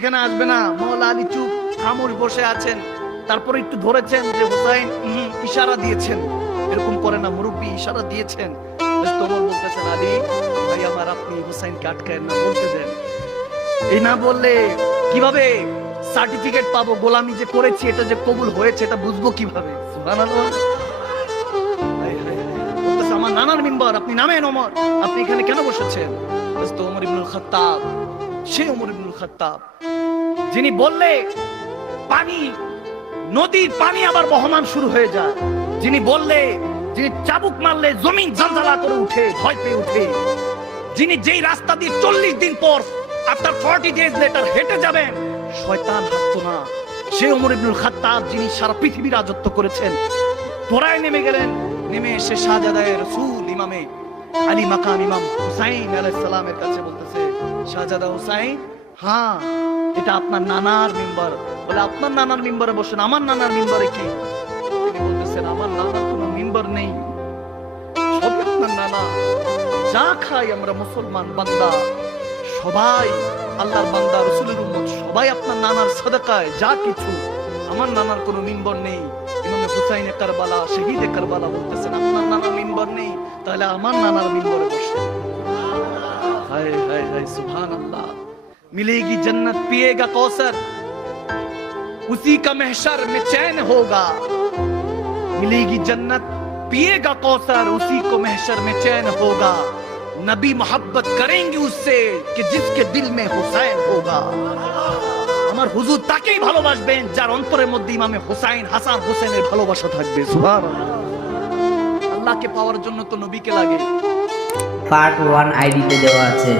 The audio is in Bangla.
এখানে আসবে না। মওলা আলী চুপ খামোশ বসে আছেন, তারপরে একটু ধরেছেন যে হুসাইন ইশারা দিয়েছেন, এরকম করে না মুরব্বী ইশারা দিয়েছেন। ওমর বলতেছেন আলী ভাই আমার, আপনি হুসাইনকে আটকায়েন না, বলতে দেন। এই না বললে কিভাবে সার্টিফিকেট পাবো? গোলামি যে করেছি এটা যে কবুল হয়েছে এটা বুঝবো কিভাবে? সুবহানাল্লাহ। বলতেছে আমার নানার মিম্বার, আপনি নামেন ওমর, আপনি এখানে কেন বসেছেন? ওমর ইবনুল খাত্তাব, সে ওমর ইবনুল খাত্তাব যিনি বললে পানি, নদীর পানি আবার বহমান শুরু হয়ে যায়, যিনি বললে, যিনি চাবুক মারলে জমিন জালজালা করে উঠে, ভয় পেয়ে উঠে, যিনি যেই রাস্তা দিয়ে 40 দিন পর আফটার 40 ডেজ লেটার হেঁটে যাবেন শয়তান হাঁটতো না, সে ওমর ইবনুল খাত্তাব যিনি সারা পৃথিবী রাজত্ব করেছেন। তোরায় নেমে গেলেন, নেমে এসে শাহজাদায়ে রাসূল ইমামে আলী মাকাম ইমাম হুসাইন আলাইহিস সালামের কাছে বলতেছে, শাহজাদা হুসাইন, হ্যাঁ এটা আপনার নানার মিম্বার। বলে আপনার নানার মিম্বারে বসেন, আমার নানার মিম্বারে কি? তিনি বলতেছেন আমার নানার কোনো মিম্বার নেই, সবই আপনার নানা। যা খাই আমরা মুসলমান বান্দা, সবাই আল্লাহর বান্দা, রাসূলের উম্মত, সবাই আপনার নানার সাদাকায়, যা কিছু আমার নানার কোনো মিম্বার নেই। ইমামে হুসাইনে কারবালা, শহীদে কারবালা বলতেছেন আপনার নানার মিম্বার নেই, তাহলে আমার নানার মিম্বারে বসেন। হায় হায় হায় সুবহানাল্লাহ। मिलेगी जन्नत पिएगा कौसर, उसी का महशर में चैन होगा। मिलेगी जन्नत पिएगा कौसर, उसी को महशर में चैन होगा। नबी मोहब्बत करेंगे उससे कि जिसके दिल में हुसैन होगा। আমার হুজুর তাকেই ভালোবাসবেন যার অন্তরের মধ্যে ইমামে হুসাইন, হাসান হোসেনের ভালোবাসা থাকবে। সুবহানাল্লাহ। আল্লাহকে পাওয়ার জন্য তো নবীকে লাগে। পার্ট 1 আইডিতে দেওয়া আছে।